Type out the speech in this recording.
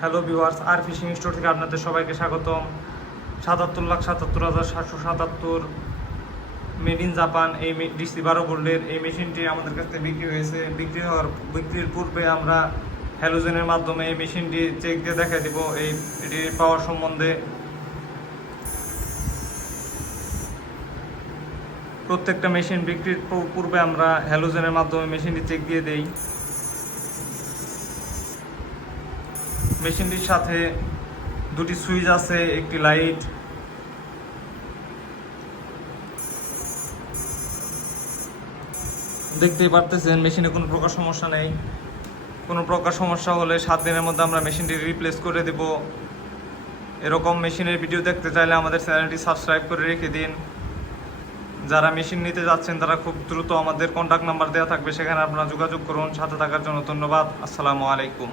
Hello viewers, আর fishing store থেকে আপনাদের সবাইকে স্বাগতম। ৭৭,৭৭,৭77 মেড ইন জাপান এই ডিসি 12 ভোল্টের এই মেশিনটি আমাদের কাছ থেকে বিক্রি হয়েছে। বিক্রির পূর্বে আমরা হ্যালোজেনের মাধ্যমে এই মেশিনটি চেক দিয়ে দেখা দিব এটির পাওয়ার সম্বন্ধে। প্রত্যেকটা মেশিন বিক্রির পূর্বে আমরা হ্যালোজেনের মাধ্যমে মেশিনটি চেক দিয়ে দেই। মেশিনটির সাথে দুটি সুইচ আছে, একটি লাইট। দেখতেই পারতেছেন মেশিনে কোনো প্রকার সমস্যা নেই। কোনো প্রকার সমস্যা হলে 7 দিনের মধ্যে আমরা মেশিনটি রিপ্লেস করে দেব। এরকম মেশিনের ভিডিও দেখতে চাইলে আমাদের চ্যানেলটি সাবস্ক্রাইব করে রেখে দিন। যারা মেশিন নিতে যাচ্ছেন তারা খুব দ্রুত আমাদের কন্ট্যাক্ট নাম্বার দেওয়া থাকবে, সেখানে আপনারা যোগাযোগ করুন। সাথে থাকার জন্য ধন্যবাদ। আসসালামু আলাইকুম।